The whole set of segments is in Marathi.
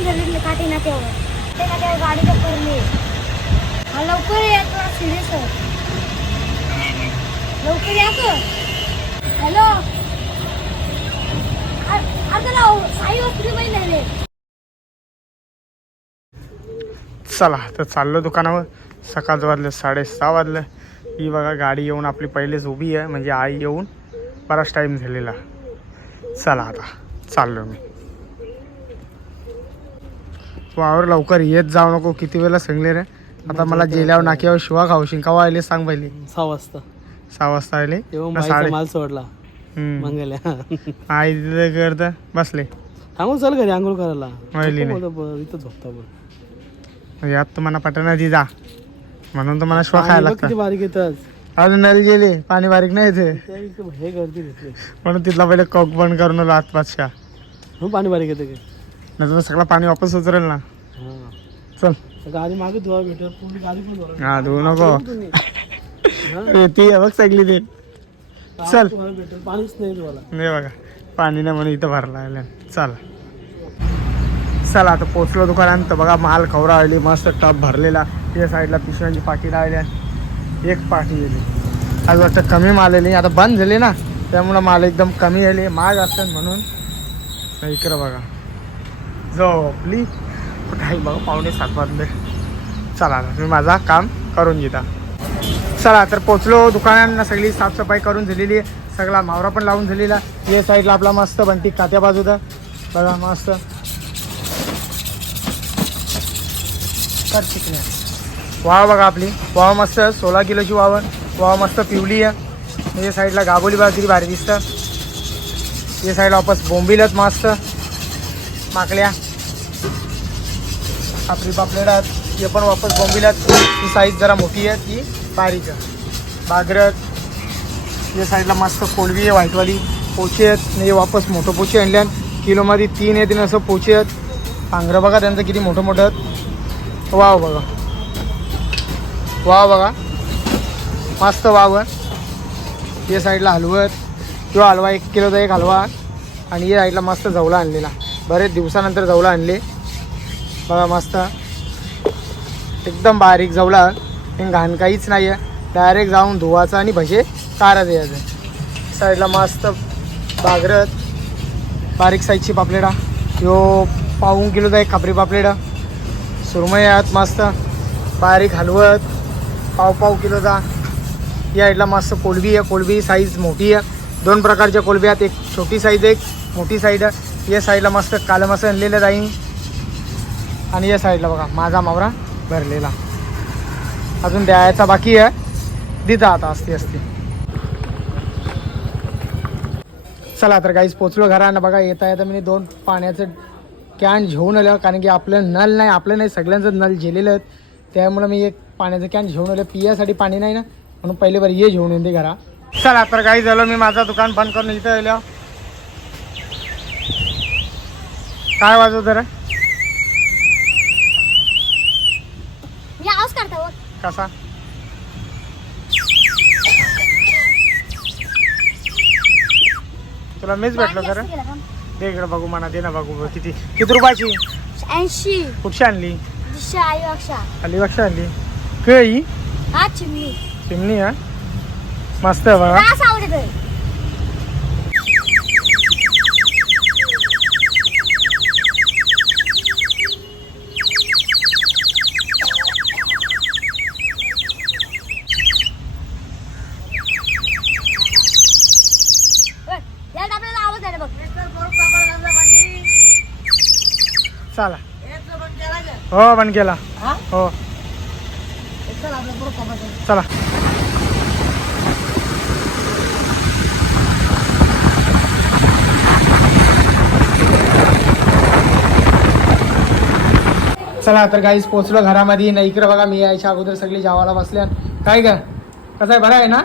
दुकान झाली काठी नाक्यावर ते नाक्यावर गाडी पकडली हा लवकर या थोडा सिरियस आहे लवकर या ग हॅलो आता लाव साई वस्त्री महिने चला तर चाललो दुकानावर. सकाळ वाजलं 6:30 वाजलं. ही बघा गाडी येऊन आपली पहिलेच उभी आहे म्हणजे आई येऊन बराच टाईम झालेला. चला आता चाललो मी. वावर लवकर येत जाऊ नको. किती वेळेला सांगले रे. आता मला जेल्यावर नाक्यावर शिवा खाऊशीन. केव्हा आले सांग पहिले. 6 वाजता. 6 वाजता आले. माल सोडला मंगल्या आई तिथे करत बसले. थांबून चल घरी आंघोळ करायला. इथं झोपता यात तुम्हाला पटना ती जा म्हणून तर मला शिवा खायला लागतं. बारीक येतात अजून नल गेले पाणी बारीक नाही येते हे गर्दी घेतली म्हणून तिथला पहिले कॉक बंद करून लात बादशाह पाणी बारीक येते नाही तर सगळं पाणी वापस उतरेल ना. चल गाडी मागे धुवा भेटेल पूर्ण गाडी पण हा धुवू नको ती बघ सगळी ते. चल भेटेल पाणीच नाही तुम्हाला. नाही बघा पाणी नाही म्हणून इथं भरला आलं. चला चला आता पोचलो दुकानात. तर बघा माल खवरा आली मस्त टप भरलेला. त्या साईडला पिशव्यांची पाकिट आल्या. एक पाठी गेली आज वाटतं कमी माल आली. आता बंद झाली ना त्यामुळं माल एकदम कमी आले. माल असतात म्हणून. इकडं बघा झोपली कुठे आहे बघा 6:45 वाजले. चला मी माझा काम करून घेता. चला तर पोचलो दुकानांना. सगळी साफसफाई करून झालेली आहे. सगळा मावरा पण लावून झालेला. या साईडला आपला मस्त बंटी कात्या बाजूचा बघा मस्त कर शिकण्या. वाव बघा आपली वाव मस्त 16 किलोची वाव मस्त पिवली आहे. या साईडला गाबोली बघा किती भारी दिसतं. या साईडला वापस बोंबिलच मस्त माकल्या आपली पापलेटात हे पण वापस बोंबिलात. ती साईज जरा मोठी आहे ती बारीक आहे. बागरत या साईडला मस्त कोलवी आहे व्हाईटवाली. पोचे आहेत म्हणजे वापस मोठं पोचे आणल्या. किलोमध्ये 3 येतील असं पोचे आहेत. पांघरं बघा त्यांचं किती मोठं मोठं आहेत. वाव बघा वाव बघा मस्त वाव आहे. या साईडला हलवत किंवा हलवा 1 किलोचा एक हलवा. आणि या साईडला मस्त जवला आणलेला. बरेच दिवसानंतर जवला आणले बघा मस्त एकदम बारीक जवला. घाण काहीच नाही आहे. डायरेक्ट जाऊन धुवायचं आणि भजे कारा द्यायचं. साईडला मस्त बागरत बारीक साईजची पापलेटा. यो 1.5 किलोचा एक खापरी पापलेटा. सुरमई आहेत मस्त बारीक हलवत 1.5 किलोचा. या साईडला मस्त कोलबी आहे. कोलबी साईज मोठी आहे. 2 प्रकारच्या कोलबी आहेत. एक छोटी साईज एक मोठी साईड आहे. या साईडला मस्त कालं मस्त आणलेलं जाईन. आणि या साईडला बघा माझा मावरा भरलेला. अजून द्यायचा बाकी आहे. दिता आता असते. चला तर काहीच पोचलो घरानं. बघा येता मी 2 पाण्याचं कॅन घेऊन आलं. कारण की आपलं नल नाही आपलं नाही सगळ्यांचं नल झेलेलं आहेत. त्यामुळं मी एक पाण्याचं कॅन घेऊन आलं. पियासाठी पाणी नाही ना म्हणून पहिले बरं ये घेऊन येते घरा. चला तर काही झालं मी माझं दुकान बंद करून इथं आलं. काय वाजव जरा मी आवाज काढतो कसा तुला मीच भेटलो तर दे इकडे बघू म्हणा. दे ना बघू किती रुपयाची. 80 कुठशी आणली. अलिबागशी आणली. काही हा चिमणी चिमणी हा मस्त आहे बघा. चला हो बंद केला हो. चला चला तर काहीच पोचलो घरामध्ये. नाही इकडे बघा मी यायच्या अगोदर सगळी जेवायला बसल्या. काय का कसं आहे बरं आहे ना.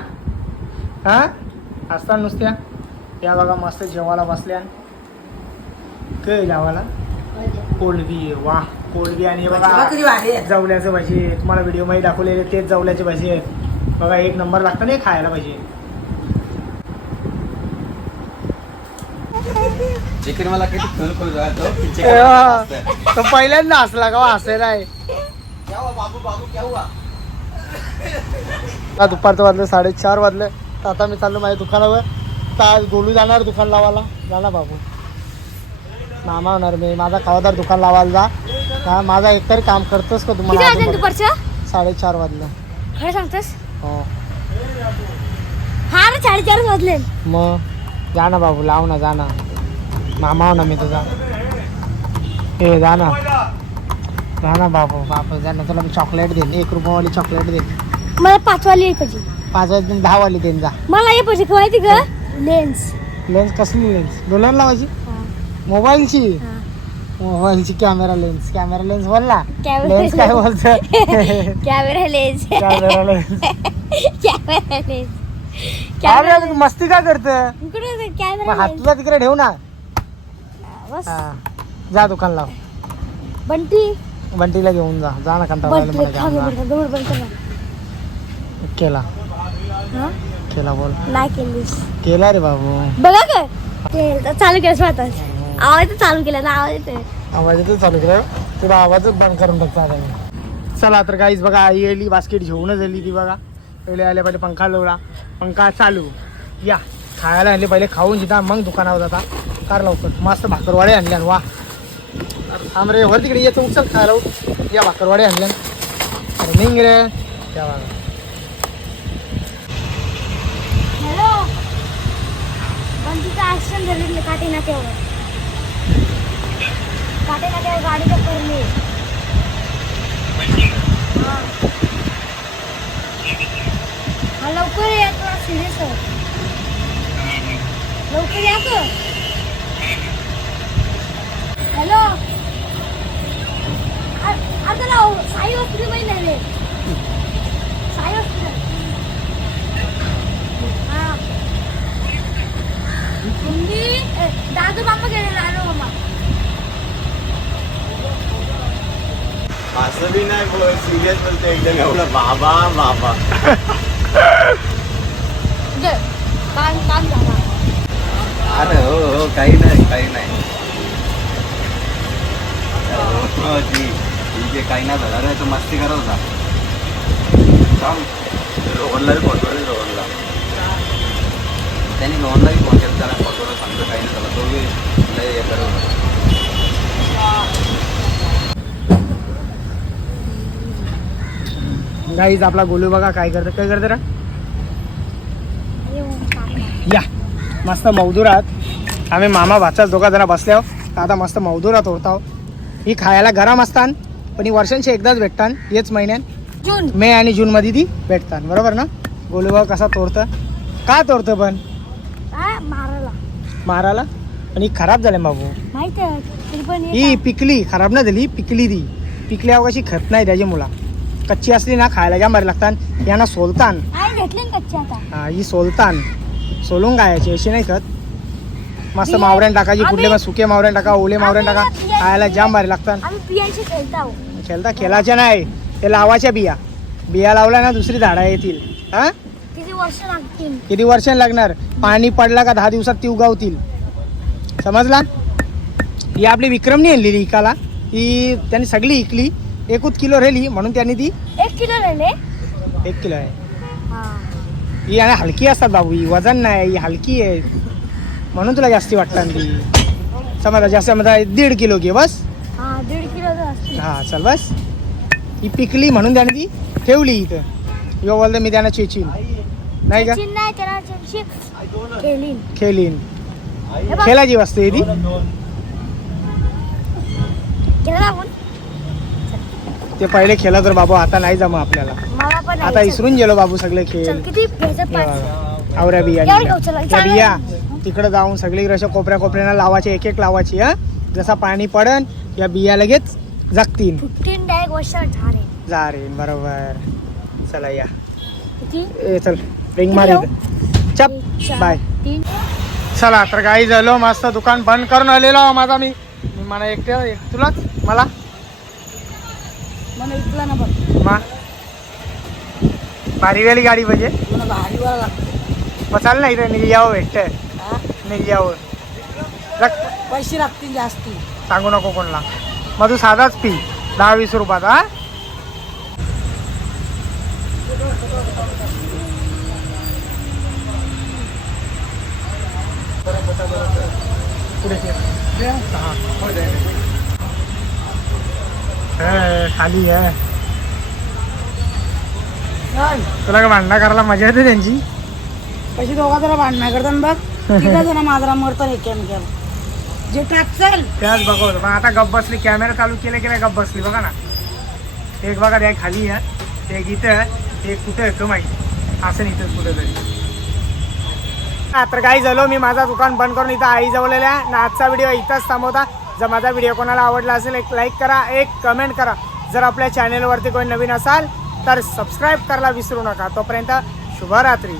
हा असतात नुसत्या. या बघा मस्त जेवायला बसल्या. काय जेवायला कोलबी. वा कोलबी आणि बघा जवल्याचं भाजी. तुम्हाला व्हिडिओ मध्ये दाखवलेले तेच जवल्याचे भाजी आहेत बघा. एक नंबर लागतं नाही खायला पाहिजे. चिकन मला किती खोल खोल राहतो तो पहिल्यांदा हसला का हसायला आहे. बाबू बाबू क्या हुआ? दुपारचं वाजलं 4:30 वाजले. तर आता मी चाललो माझ्या दुकानावर. तर आज गोलू जाणार दुकान लावायला. जाणार बाबू मामा होणार मी. माझा खावादार दुकान लावायला जा. हा माझा एकतरी काम करतोस का किती तुम्हाला? वाजले दुपारच्या? 4:30 वाजलं. खरं सांगतोस? हो हा ना 4:30 वाजले. मग जा ना बाबू लाव ना. जा ना मामा हो ना मी तुझा. ए जा ना. जा ना बाबू बापू जा ना. तुला मी चॉकलेट देईन. 1 रुपयावाली चॉकलेट देईन. मला 5 वाली पाहिजे. 5 वाजून 10 वाली देईन जा. मला हे पाहिजे माहिती का? लेन्स. लेन्स कसली लेन्स? डोलर लावायची? मोबाईलची? मोबाईलची कॅमेरा लेन्स. कॅमेरा लेन्स बोलला. लेन्स काय बोलतो? Camera lens. Camera lens. Camera lens. अरे तू मस्ती का करत? इकडे कॅमेरा हात लेन्स. तुला तिकडे ठेव ना. बस. हा जा दुकान लाव. बंटी. बंटीला घेऊन जा. जा ना कंटाळा बंटी मला थांब जा. बंटी जवळ बंटी ना. केला हा? केला बोल. नाही केलीस. केला रे बाबू. बघा का? ते चालू केलं स्वतःच. आवाज तर चालू केला ना. आवाज येतोय. आवाज येतो चालू केला. तुला आवाजच बंद करून टाकतो आता मी. चला तर काहीच बघा आई आली. बास्केट घेऊनच आली ती बघा. पहिले आले पहिले पंखा लावला. पंखा चालू. या खायला आणले पहिले. खाऊन जिता मग दुकानावर जाता. कार लवकर मस्त भाकरवाडे आणल्या. वा आमरे वर तिकडे येतो उचल खायला. या भाकरवाडे आणल्या. अरे निघ रे. या बघा हॅलो. बंटीचं ऍक्सिडेंट झालेलं काटे नाक्यावर. काटे नाक्यावर गाडी टक्करली. हा लवकर या. थोडा सिरियस आहे. लवकर या का? हॅलो. आता ना साई हॉस्पिटल मध्ये नाही. साई हॉस्पिटल. हा दादू मामा गेले. नानू मामा. असं बी नाही बोल. सिरियस बोलतो एकदम. एवढं बाबा बाबा. काम काम झाला. अरे हो हो काही नाही काही नाही. हो ती जे काही नाही झालं रे. तो मस्ती करत होता. रोहनला बी फोन करेल. रोहनला त्यांनी रोहनलाही फोन केला. त्याला फोटोला सांगतो काही नाही झालं. तो बी लय हे करत होता. गाईज आपला गोलू बघा काय करतं. काय करतं रे? या मस्त मौदुरात आम्ही मामा भाचा दोघा जण बसल्यावर आता मस्त मौदुरात होता. ही खायला गरम असतात पण ही वर्षांची एकदाच भेटतात. हेच महिन्यात जून मे आणि जून मध्ये ती भेटतात. बरोबर ना? गोलू बघा कसा तोडतं. का तोडतं पण? मारायला. मारायला. आणि खराब झाले बाबू. माहिती आहे तरी पण ही पिकली. खराब नाही झाली. पिकली ती. पिकल्यावर कशी खत नाही त्याची मुला. कच्ची असली ना खायला जाम भारी लागतात. यांना सोलतान. घेतली ना कच्ची आता. हा ही सोलतान. सोलून खायची अशी नाही खत. मस्त मावऱ्यान टाकायची. कुठले पण सुके मावऱ्यान टाका. ओले मावऱ्यान टाका. खायला जाम भारी लागतात. आम्ही बियांशी खेळतो. खेळता खेळायच्या नाही. ते लावायच्या बिया. बिया लावल्या ना दुसरी झाडं येतील. हा किती वर्ष लागतील? किती वर्षांनी लागणार? पाणी पडला का 10 दिवसात ती उगावतील. समजला? ही आपली विक्रमनी आणलेली इकाला. ती त्यांनी सगळी इकली. 1 किलो राहिली म्हणून त्यांनी ती 1 किलो राहिले. 1 किलो आहे. ही आणि हलकी असतात बाबू. ही वजन नाही. ही हलकी आहे म्हणून तुला जास्ती वाटतात ती. समजा जास्त समजा 1.5 किलो घे बस. 1.5 किलो. हा चल बस. ही पिकली म्हणून त्याने ती ठेवली इथं. यो बोलतो मी त्यांना चेचीन नाही का? नाही त्याला खेळीन. खेळीन. खेळाची वस्तू आहे ती. ते पहिले खेळत तर बाबू. आता नाही जमा आपल्याला. मला पण आता इसरून गेलो बाबू सगळे खेळ. किती घ्यायचं? 5. आवऱ्या बिया एवढं खाऊ चला. त्या बिया तिकडे जाऊन सगळी अशा कोपऱ्या कोपऱ्याला लावायचे. एक लावायची. हा जसा पाणी पडन या बिया लगेच जगतील. 15 वर्ष झाले. जा रे बरोबर. चला या. किती? ए चल रिंग मार. चप बाय. 3. चला तर काही झालो. मस्त दुकान बंद करून आलेलो माझा मी. मला एकट्या तुलाच मला इथला ना बघ. मा भारीवाली गाडी पाहिजे. मला भारीवाला लागतो. मग चाल ना इथं निघ यावं भेटत. निघ यावं. पैसे लागतील जास्ती. सांगू नको कोणला. मग तू साधाच पी 10-20 रुपयात. हा पुढे खाली आहे. तुला काय भांडणं करायला मजा येते त्यांची. पैसे दोघा जरा भांडणं करतात बघ. तिघा जण माझा मरतात एकमेकाला. जे टाकचाल त्याच बघवतो. पण आता गप बसली. कॅमेरा चालू केले की नाही गप बसली. बघा ना. एक बघा त्या खाली आहे, एक इथं आहे, एक कुठे येतो माहिती असं इथंच कुठे तरी. तर काही झालो मी माझा दुकान बंद करून इथं आई जवळ ना. आजचा व्हिडिओ इथंच थांबवता. जर माझा व्हिडिओ कोणाला आवडला असेल एक लाईक करा, एक कमेंट करा. जर आपल्या चॅनेलवरती कोणी नवीन असाल तर सबस्क्राईब करायला विसरू नका. तोपर्यंत शुभरात्री.